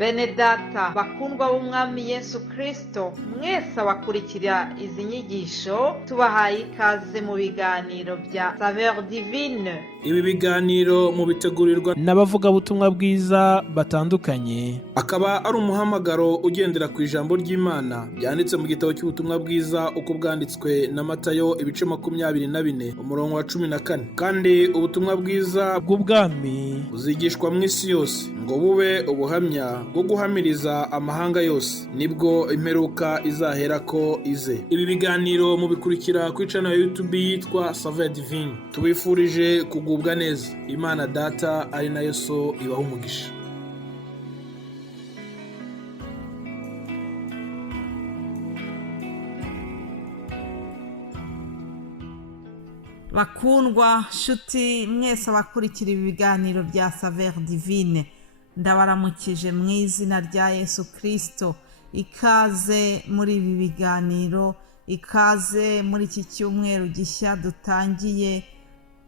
Bene data bakundwa b'umwami Yesu Kristo, mwese abakurikira izi nyigisho tubahaye ikaze mu biganiro bya Saveur Divine. Ibi biganiro mu bitegurirwa n'abavugabutumwa bwiza batandukanye, akaba ari umuhamagaro ugendera ku ijambo ry'Imana byanditse mu gitabo cy'ubutumwa bwiza uko bwanditswe na Matayo ibice 24 umurongo wa 14. Kandi ubutumwa bwiza bw'ubwami buzigishwa mu isi yose ngo bube ubuhamya bwo guhamiriza amahanga yose, nibwo imperuka izaherako ize. Ibi biganiro mubikurikira ku channel ya YouTube yitwa Saveur Divine. Tubifurije kugubwa neza. Imana Data ari nayo So ibaha umugisha. Bakundwa shuti mwese abakurikira ibi biganiro bya Saveur Divine, ndabaramukije mu izina rya Yesu Kristo. Ikaze muri ibi biganiro, ikaze muri iki cyumweru gishya dutangiye.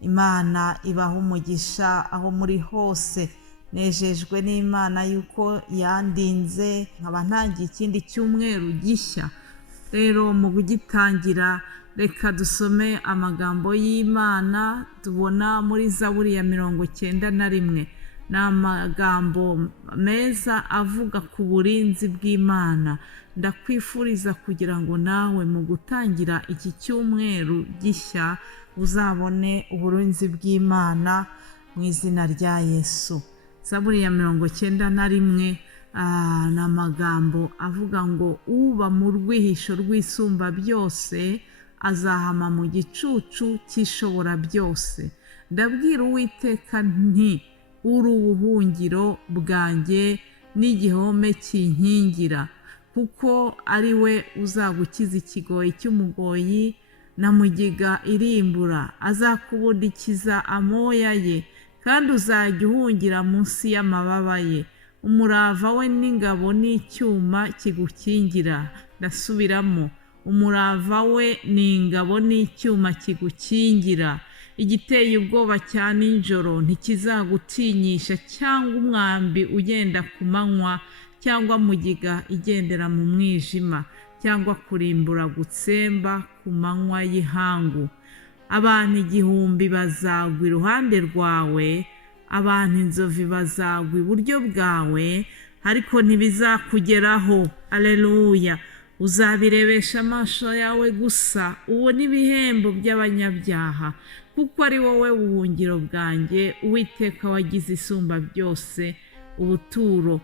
Imana ibaha umugisha aho muri hose. Nejejwe n'Imana yuko yandinze nkaba ntangiye ikindi cyumweru gishya. Rero mu kugitangira, reka dusome amagambo y'Imana tubona muri Zaburi ya 91. Ni amagambo meza avuga ku burinzi bw'Imana. Ndakwifuriza kugira ngo nawe mu gutangira iki cyumweru gishya uzabone uburinzi bw'Imana mu izina rya Yesu. Zaburi ya 91 ni amagambo avuga ngo uba mu rwihisho rw'Isumba byose azahama mu gicucu cy'Ishobora byose. Ndabwira Uwiteka nti uri ubuhungiro bwanjye n'igihome kinkingira, kuko ari we uzagukiza ikigoyi cy'umugoyi na mugiga irimbura. Azakubudikiza amoya ye, kandi uzajya uhungira munsi y'amababa ye. Umurava we n'ingabo n'icyuma kigukingira. Ndasubiramo, umurava we ni ingabo n'icyuma kigukingira. Igiteye ubwoba cya nijoro ntikizagutinyisha, cyangwa umwambi ugenda ku manywa, cyangwa mugiga igendera mu mwijima, cyangwa kurimbura gutsemba ku manywa y'ihangu. Abantu 1000 bazagwa iruhande rwawe, abantu inzovu bazagwa iburyo bwawe, ariko ntibizakugeraho. Aleluya. Uzabirebesha amaso yawe gusa, ubone ibihembo by'abanyabyaha, kuko ari wowe buhungiro bwanjye, Uwiteka wagize Isumba byose ubuturo.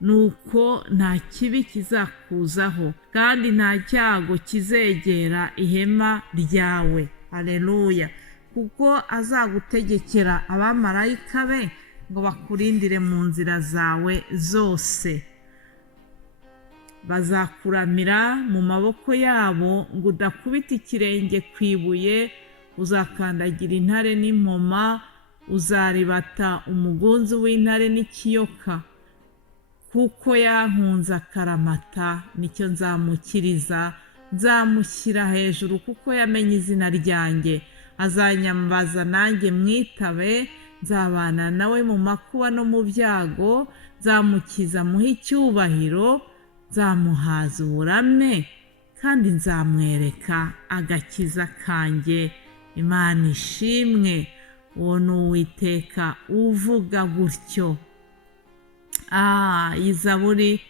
Nuko nta kibi kizakuzaho, kandi nta cyago kizegera ihema ryawe. Aleluya. Kuko azagutegekera abamarayika be ngo bakurindire mu nzira zawe zose. Bazakuramira mu maboko yabo ngo udakubita ikirenge ku ibuye. Uzakandagira intare n'impoma, uzaribata umugunzu w'intare n'ikiyoka. Kuko yankunze akaramata, nicyo nzamukiriza. Nzamushyira hejuru kuko yamenye izina ryanjye. Azanyambaza nanjye mwitabe. Nzabana nawe mu makuba no mu byago. Nzamukiza muhe icyubahiro. Nzamuhaza uburame, kandi nzamwereka agakiza kanjye. Imana ishimwe. Uwo ni Uwiteka uvuga gutyo. Iyi Zaburi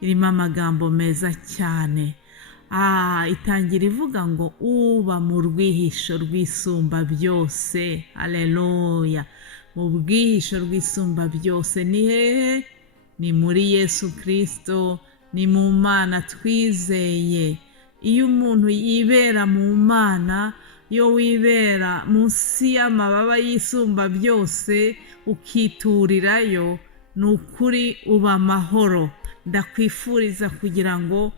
irimo amagambo meza cyane. Itangira ivuga ngo uba mu rwihisho rw'Isumba byose. Aleluya. Mu bwihisho rw'Isumba byose ni hehe? Ni muri Yesu Kristo, ni mu Mana twizeye. Iyo umuntu yibera mu Mana, iyo wibera munsi y'amababa y'Isumba byose ukiturirayo, ni ukuri uba amahoro. Ndakwifuriza kugira ngo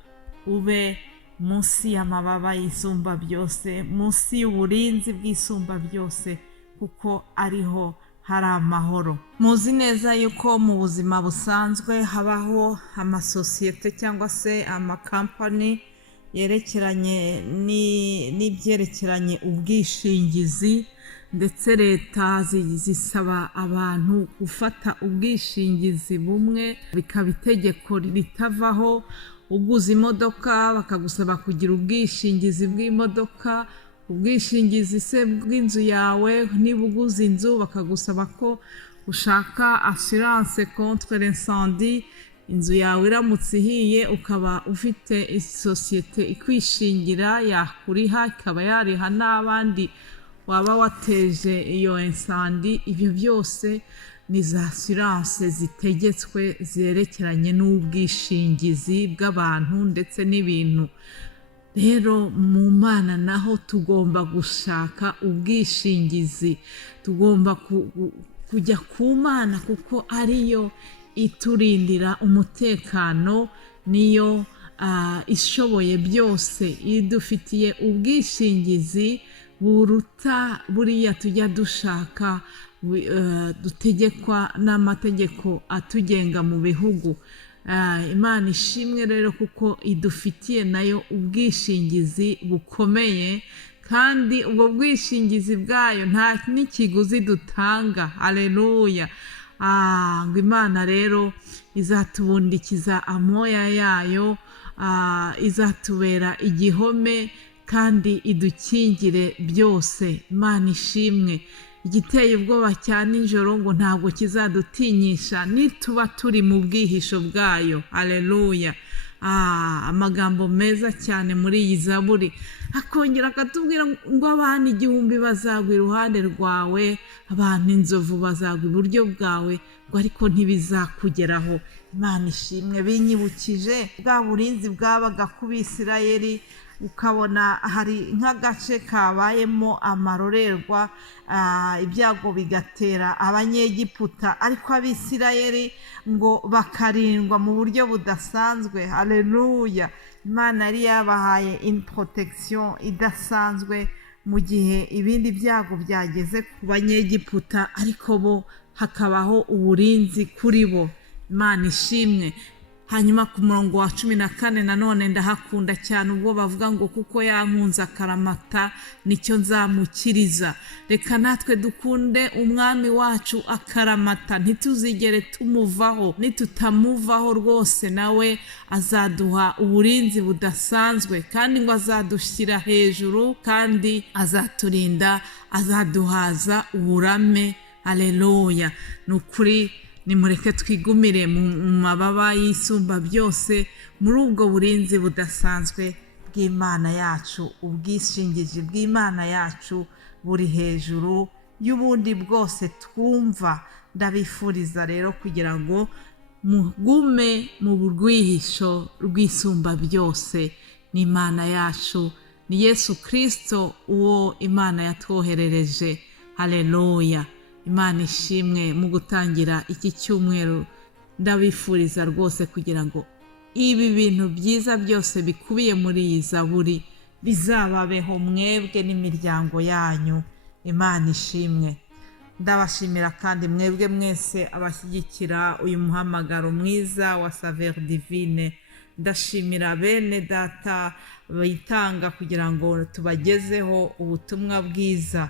ube munsi y'amababa y'Isumba byose, munsi y'uburinzi bw'Isumba byose, kuko ariho hari amahoro. Muzi neza yuko mu buzima busanzwe habaho amasosiyete cyangwa se amakampani yerekeranye n'ibyerekeranye ubwishingizi. ndetse leta zisaba abantu gufata ubwishingizi bumwe, bikaba itegeko ritavaho. Uguze imodoka bakagusaba kugira ubwishingizi bw'imodoka, ubwishingizi se bw'inzu yawe. Niba uguze inzu bakagusaba ko ushaka assurance contre l'incendie, inzu yawe iramutse ihiye ukaba ufite isosiyete ikwishingira, yakuriha ikaba yariha n'abandi waba wateje iyo incendie. Ibyo byose ni za assurance zitegetswe zerekeranye n'ubwishingizi bw'abantu ndetse n'ibintu. Rero mu Mana naho tugomba gushaka ubwishingizi, tugomba kujya ku Mana kuko ariyo iturindira umutekano, niyo ishoboye byose. Idufitiye ubwishingizi buruta buriya tujya dushaka, dutegekwa n'amategeko atugenga mu bihugu. Imana ishimwe rero kuko idufitiye nayo ubwishingizi bukomeye, kandi ubwo bwishingizi bwayo nta n'ikiguzi dutanga. Haleluya! Ngo Imana rero izatubundikiza amoya yayo, izatubera igihome kandi idukingire byose. Imana ishimwe. Igiteye ubwoba cya nijoro ngo ntabwo kizadutinyisha nituba turi mu bwihisho bwayo. Haleluya! Amagambo meza cyane muri iyi zaburi. Akongera akatubwira ngo abantu 1000 bazagwa iruhande rwawe, abantu inzovu bazagwa iburyo bwawe, ngo ariko ntibizakugeraho. Imana ishimwe. Binyibukije bwa burinzi bwabaga ku Bisirayeli, ukabona hari nk'agace kabayemo amarorerwa, ibyago bigatera abanyegiputa, ariko Abisirayeli ngo bakarindwa mu buryo budasanzwe. Haleluya! Imana yari yabahaye une protection idasanzwe mu gihe ibindi byago byageze ku banyegiputa, ariko bo hakabaho uburinzi kuri bo. Imana ishimwe. Hanyuma ku murongo wa 14 nanone ndahakunda cyane ubwo bavuga ngo kuko yankunze akaramata nicyo nzamukiriza. Reka natwe dukunde umwami wacu akaramata, ntituzigere tumuvaho. Nitutamuvaho rwose nawe azaduha uburinzi budasanzwe, kandi ngo azadushyira hejuru, kandi azaturinda, azaduhaza uburame. Haleluya! Nukuri nimureke twigumire mu mababa y'isumba byose, muri ubwo burinzi budasanzwe bw'Imana yacu. Ubwishingizi bw'Imana yacu buri hejuru y'ubundi bwose twumva. Ndabifuriza rero kugira ngo mugume mu rwihisho rw'isumba byose n'Imana yacu. Ni Yesu Kristo uwo Imana yatwoherereje. Haleluya! Imana ishimwe. Mu gutangira iki cyumweru ndabifuriza rwose kugira ngo ibi bintu byiza byose bikubiye muri iyi zaburi bizababeho mwebwe n'imiryango yanyu. Imana ishimwe. Ndabashimira kandi mwebwe mwese abashyigikira uyu muhamagaro mwiza wa Saveur Divine. Ndashimira bene data bitanga kugira ngo tubagezeho ubutumwa bwiza.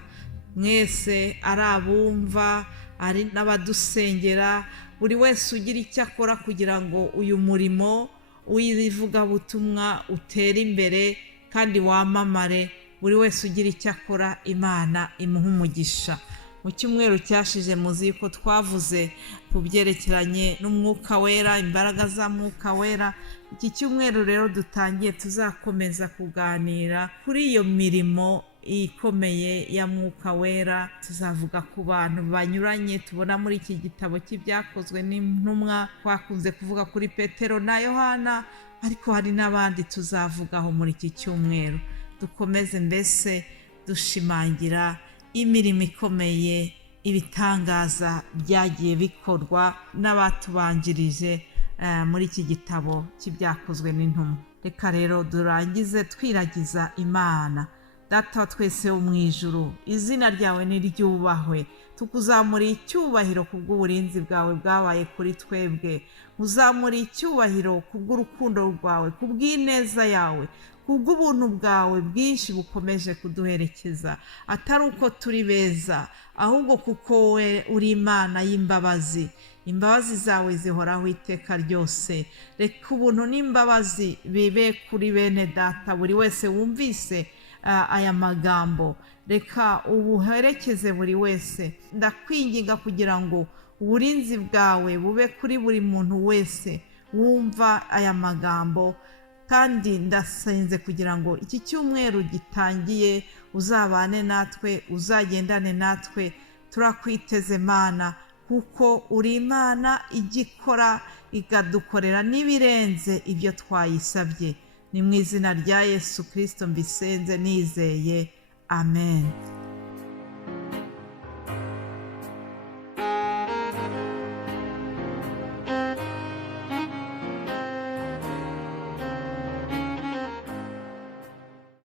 Mwese ari abumva, ari n'abadusengera, buri wese ugira icyo akora kugira ngo uyu murimo w'ivugabutumwa utere imbere kandi wamamare. Buri wese ugira icyo akora, Imana imuha umugisha. Mu cyumweru cyashize muzi ko twavuze ku byerekeranye n'umwuka wera, imbaraga za mwuka wera. Iki cyumweru rero dutangiye tuzakomeza kuganira kuri iyo mirimo ikomeye ya mwuka wera. Tuzavuga ku bantu banyuranye tubona muri iki gitabo cy'ibyakozwe n'intumwa. Twakunze kuvuga kuri Petero na Yohana, ariko hari n'abandi tuzavugaho muri iki cyumweru. Dukomeze mbese dushimangira imirimo ikomeye, ibitangaza byagiye bikorwa n'abatubanjirije muri iki gitabo cy'ibyakozwe n'intumwa. Reka rero durangize twiragiza Imana. data wa twese wo mu ijuru, izina ryawe niryubahwe, tukuzamuriye icyubahiro kubw'uburinzi bwawe bwabaye kuri twebwe, uzamuriye icyubahiro kubw'urukundo rwawe, kubw'ineza yawe, kubw'ubuntu bwawe bwinshi bukomeje kuduherekeza, atari uko turi beza ahubwo kuko wowe uri Imana y'imbabazi. Imbabazi zawe zihoraho iteka ryose. Reka ubuntu n'imbabazi bibe kuri bene data, buri wese wumvise aya magambo, reka ubuherekeze buri wese. Ndakwinginga kugira ngo uburinzi bwawe bube kuri buri muntu wese wumva aya magambo, kandi ndasenze kugira ngo iki cyumweru gitangiye uzabane natwe, uzagendane natwe. Turakwiteze Mana, kuko uri Imana igikora ikadukorera n'ibirenze ibyo twayisabye. Ni mu izina rya Yesu Kristo mbisenze nizeye, amen.